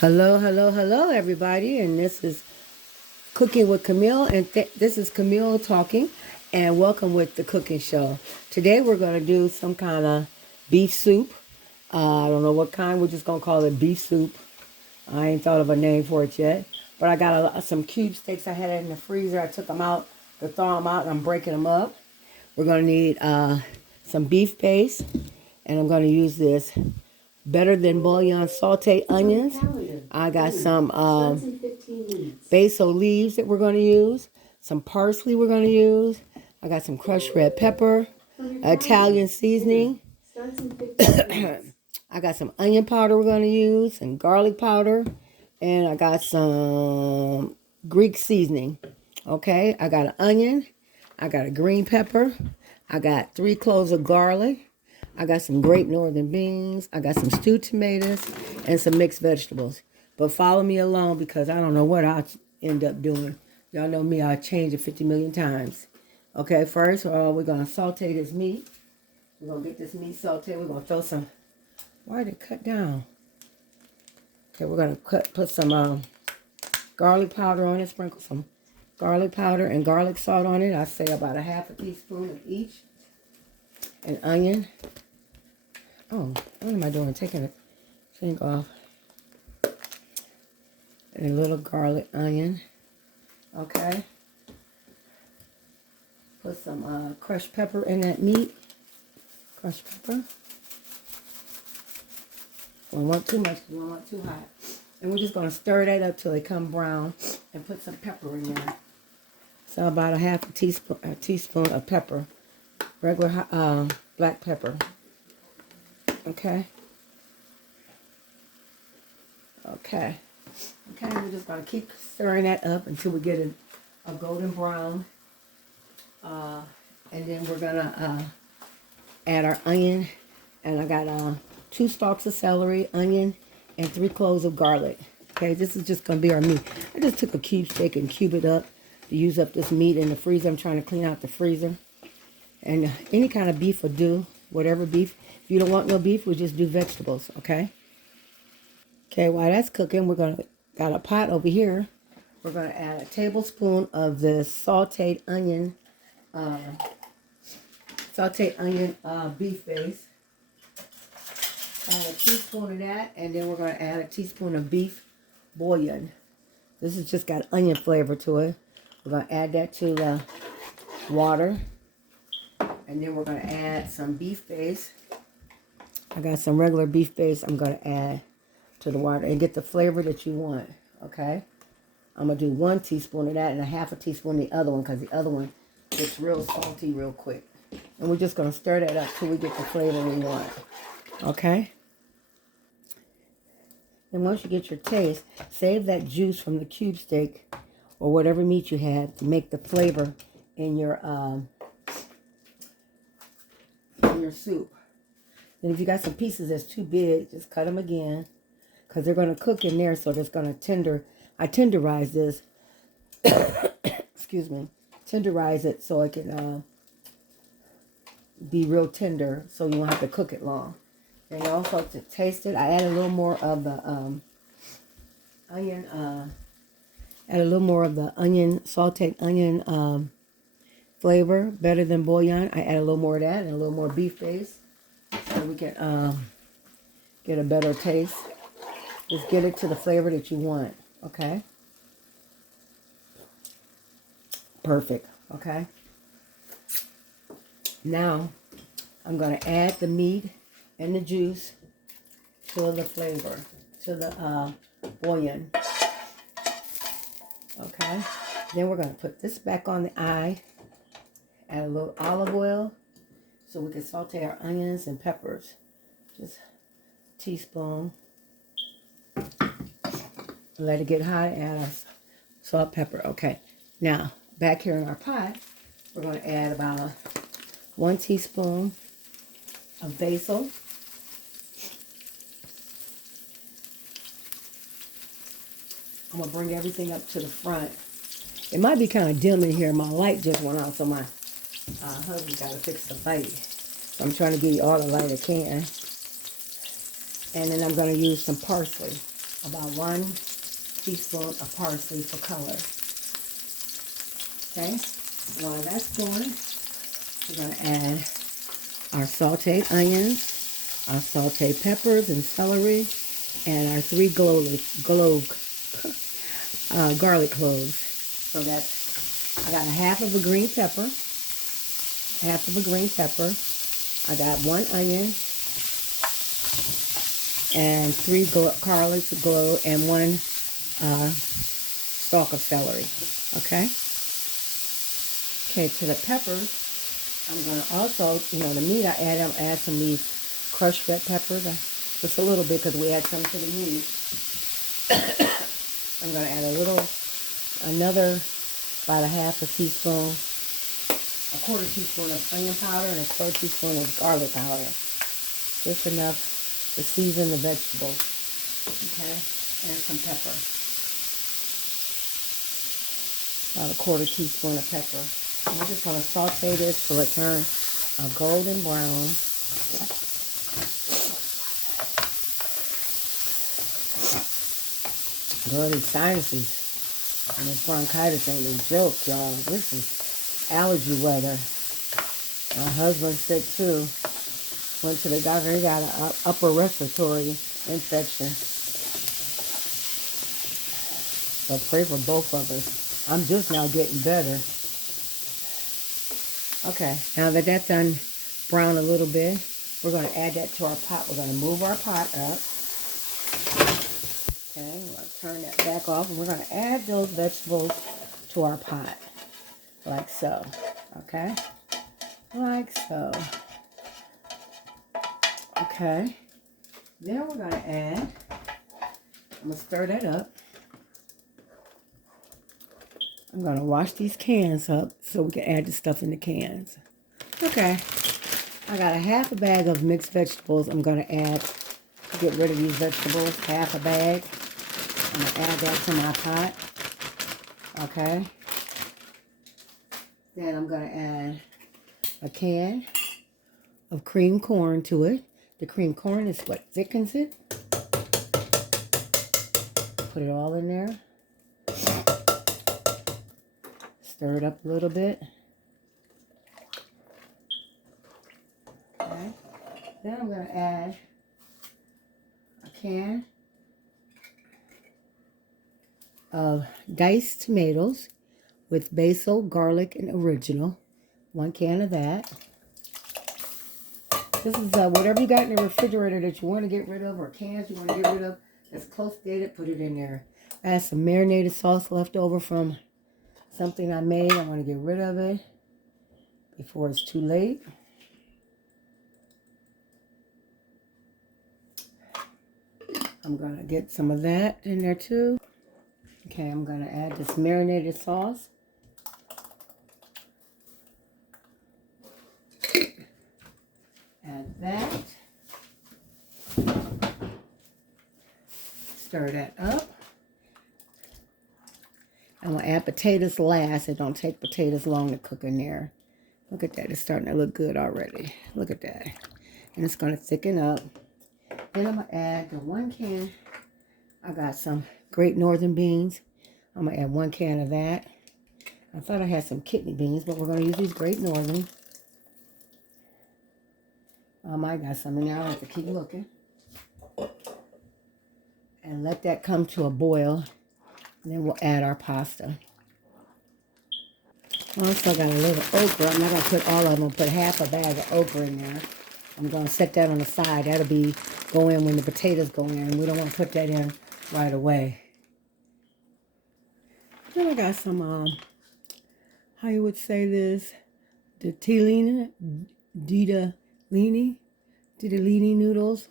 Hello, hello, hello, everybody. And this is Cooking with Camille. And this is Camille talking. And welcome with the cooking show. Today we're going to do some kind of beef soup. I don't know what kind. We're just going to call it beef soup. I ain't thought of a name for it yet. But I got some cube steaks. I had it in the freezer. I took them out to thaw them out. And I'm breaking them up. We're going to need some beef paste. And I'm going to use this Better Than Bouillon sauteed onions. I got some basil leaves that we're going to use. Some parsley we're going to use. I got some crushed red pepper, Italian seasoning. I got some onion powder we're going to use, and garlic powder. And I got some Greek seasoning. Okay, I got an onion. I got a green pepper. I got 3 cloves of garlic. I got some great northern beans. I got some stewed tomatoes and some mixed vegetables. But follow me along because I don't know what I'll end up doing. Y'all know me, I'll change it 50 million times. Okay, first we're going to saute this meat. We're going to get this meat sauteed. We're going to throw some, why did it cut down? Okay, we're going to put some garlic powder on it, sprinkle some garlic powder and garlic salt on it. I say about a half a teaspoon of each. An onion. Oh, what am I doing? Taking the thing off. And a little garlic onion. Okay. Put some crushed pepper in that meat. Crushed pepper. We don't want too much, we don't want too hot. And we're just going to stir that up till they come brown and put some pepper in there. So about a half a teaspoon of pepper. Regular black pepper. Okay. Okay, we're just going to keep stirring that up until we get a golden brown. And then we're going to add our onion. And I got 2 stalks of celery, onion, and 3 cloves of garlic. Okay, this is just going to be our meat. I just took a cube steak and cube it up to use up this meat in the freezer. I'm trying to clean out the freezer. And any kind of beef will do, whatever beef. If you don't want no beef, we'll just do vegetables, okay? Okay, while that's cooking, got a pot over here. We're going to add a tablespoon of the sauteed onion beef base. Add a teaspoon of that, and then we're going to add a teaspoon of beef bouillon. This has just got onion flavor to it. We're going to add that to the water. And then we're going to add some beef base. I got some regular beef base I'm going to add to the water and get the flavor that you want, okay? I'm going to do 1 teaspoon of that and a half a teaspoon of the other one because the other one gets real salty real quick. And we're just going to stir that up till we get the flavor we want, okay? And once you get your taste, save that juice from the cube steak or whatever meat you have to make the flavor in your soup. And if you got some pieces that's too big, just cut them again because they're going to cook in there, so it's going to I tenderize this. Excuse me. Tenderize it so it can be real tender, so you won't have to cook it long. And also to taste it, I add a little more of the onion. Add a little more of the sauteed onion flavor, Better Than Bouillon. I add a little more of that and a little more beef base so we can get a better taste. Just get it to the flavor that you want, okay? Perfect, okay? Now, I'm going to add the meat and the juice to the flavor, to the bouillon, okay? Then we're going to put this back on the eye. Add a little olive oil so we can saute our onions and peppers. Just a teaspoon. Let it get hot. Add our salt, pepper. Okay. Now, back here in our pot, we're going to add about 1 teaspoon of basil. I'm going to bring everything up to the front. It might be kind of dim in here. My light just went out, so my husband got to fix the light. So I'm trying to give you all the light I can. And then I'm going to use some parsley. about 1 teaspoon of parsley for color. Okay, while that's going, we're going to add our sauteed onions, our sauteed peppers and celery, and our 3 garlic cloves. So that's, I got a half of a green pepper, I got 1 onion, and 3 garlic cloves, and 1 stalk of celery. Okay? Okay, to the peppers, I'm going to also, the meat I add some of these crushed red peppers. Just a little bit because we add some to the meat. I'm going to add another about a half a teaspoon, a quarter teaspoon of onion powder and a third teaspoon of garlic powder. Just enough to season the vegetables. Okay? And some pepper. About a quarter teaspoon of pepper. I'm just going to saute this till it turns a golden brown. Girl, these sinuses and this bronchitis ain't no joke, y'all. This is allergy weather. My husband's sick too. Went to the doctor. He got an upper respiratory infection. So pray for both of us. I'm just now getting better. Okay, now that that's done brown a little bit, we're going to add that to our pot. We're going to move our pot up. Okay, we're going to turn that back off, and we're going to add those vegetables to our pot, like so. Okay, like so. Okay, then we're going to add, I'm going to stir that up. I'm going to wash these cans up so we can add the stuff in the cans. Okay, I got a half a bag of mixed vegetables I'm going to add to get rid of these vegetables. Half a bag. I'm going to add that to my pot. Okay. Then I'm going to add a can of cream corn to it. The cream corn is what thickens it. Put it all in there. Stir it up a little bit. Okay. Then I'm going to add a can of diced tomatoes with basil, garlic, and original. 1 can of that. This is whatever you got in the refrigerator that you want to get rid of, or cans you want to get rid of that's close dated, put it in there. I have some marinated sauce left over from something I made. I want to get rid of it before it's too late. I'm going to get some of that in there too. Okay, I'm going to add this marinated sauce. Add that. Stir that up. I'm going to add potatoes last. It don't take potatoes long to cook in there. Look at that. It's starting to look good already. Look at that. And it's going to thicken up. Then I'm going to add the 1 can. I got some Great Northern beans. I'm going to add 1 can of that. I thought I had some kidney beans, but we're going to use these Great Northern. I got some in there. I have to keep looking. And let that come to a boil. And then we'll add our pasta. Also got a little okra. I'm not going to put all of them. I'll put half a bag of okra in there. I'm going to set that on the side. That'll go in when the potatoes go in. We don't want to put that in right away. Then I got some, how you would say this, ditalini noodles.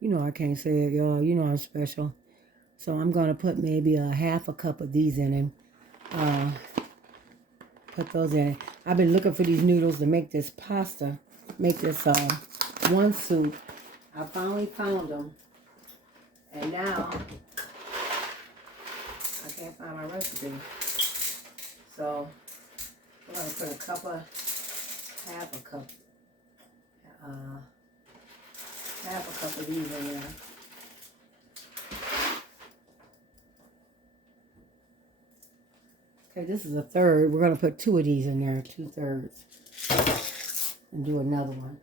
You know I can't say it, y'all. You know I'm special. So I'm going to put maybe a half a cup of these in and put those in. I've been looking for these noodles to make this pasta, make this one soup. I finally found them. And now, I can't find my recipe. So, I'm going to put half a cup of these in there. Okay, this is a third. We're going to put 2 of these in there, 2/3. And do another one.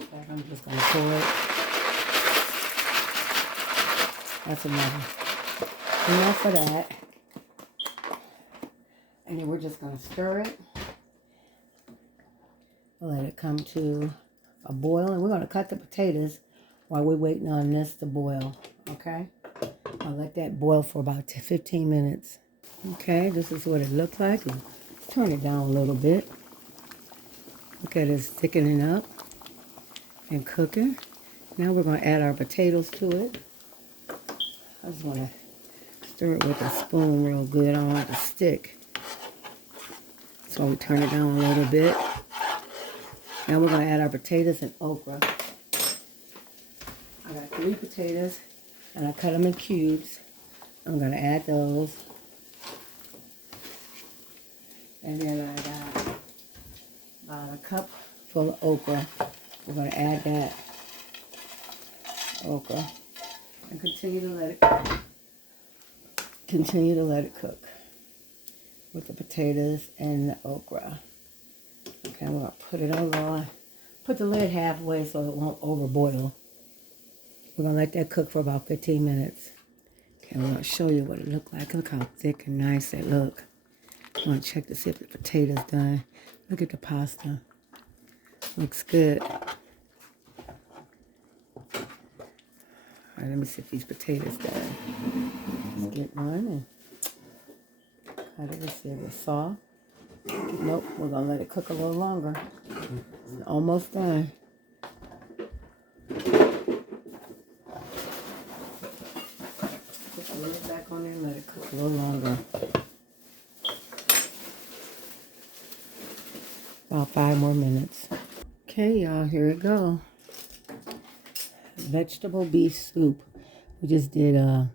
Okay, I'm just going to pour it. That's enough of that. And then we're just going to stir it. Let it come to a boil. And we're going to cut the potatoes while we're waiting on this to boil. Okay? I'll let that boil for about 15 minutes. Okay, this is what it looks like. Turn it down a little bit. Look at it thickening up and cooking. Now we're going to add our potatoes to it. I just want to stir it with a spoon real good. I don't want it to stick. So we turn it down a little bit. Now we're going to add our potatoes and okra. I got 3 potatoes and I cut them in cubes. I'm going to add those. And then I got about a cup full of okra. We're going to add that okra and continue to let it cook with the potatoes and the okra. Okay, I'm going to put it on. Put the lid halfway so it won't overboil. We're going to let that cook for about 15 minutes. Okay, I'm going to show you what it looked like. Look how thick and nice they look. I'm going to check to see if the potato's done. Look at the pasta. Looks good. All right, let me see if these potatoes done. Let's get one and cut it and see if it's soft. Nope, we're going to let it cook a little longer. It's almost done. Put the lid back on there and let it cook a little longer. About 5 more minutes. Okay, y'all, here it go. Vegetable beef soup. We just did you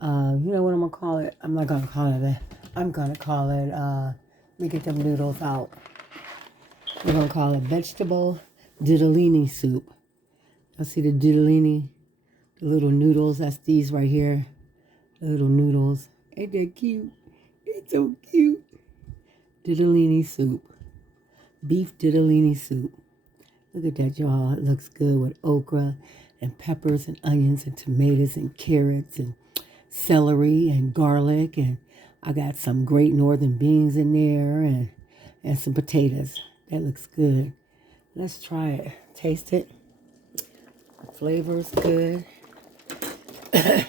know what I'm gonna call it? I'm not gonna call it that. I'm gonna call it let me get them noodles out. We're gonna call it vegetable ditalini soup. Y'all see the ditalini? The little noodles, that's these right here. The little noodles. Ain't that cute? It's so cute. Ditalini soup. Beef ditalini soup. Look at that, y'all. It looks good with okra and peppers and onions and tomatoes and carrots and celery and garlic. And I got some great northern beans in there and some potatoes. That looks good. Let's try it. Taste it. The flavor's good. The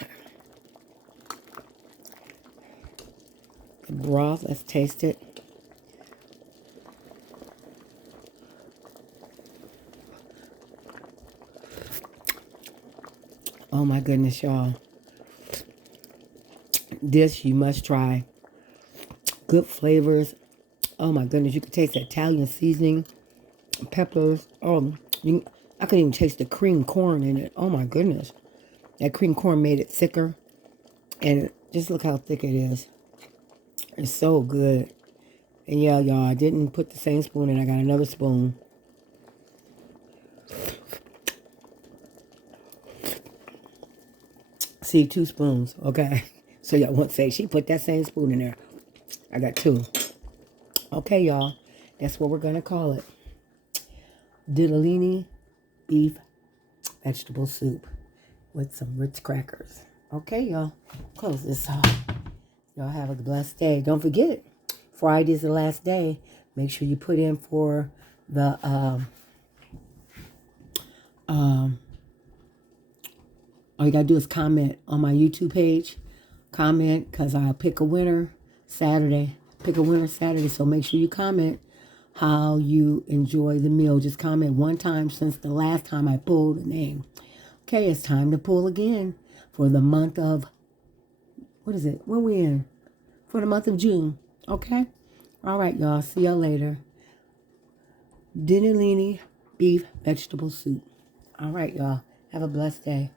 broth, let's taste it. Oh my goodness, y'all. This you must try. Good flavors. Oh my goodness, you can taste the Italian seasoning, peppers. I could even taste the cream corn in it. Oh my goodness. That cream corn made it thicker. And just look how thick it is. It's so good. And yeah, y'all, I didn't put the same spoon in. I got another spoon. See, 2 spoons, okay? So y'all won't say, she put that same spoon in there. I got 2. Okay, y'all. That's what we're going to call it. Ditalini beef vegetable soup with some Ritz crackers. Okay, y'all. Close this off. Y'all have a blessed day. Don't forget, Friday's the last day. Make sure you put in for the all you got to do is comment on my YouTube page. Comment, because I'll pick a winner Saturday. Pick a winner Saturday, so make sure you comment how you enjoy the meal. Just comment one time since the last time I pulled a name. Okay, it's time to pull again for the month of, what is it? When we in? For the month of June. Okay? All right, y'all. See y'all later. Ditalini beef vegetable soup. All right, y'all. Have a blessed day.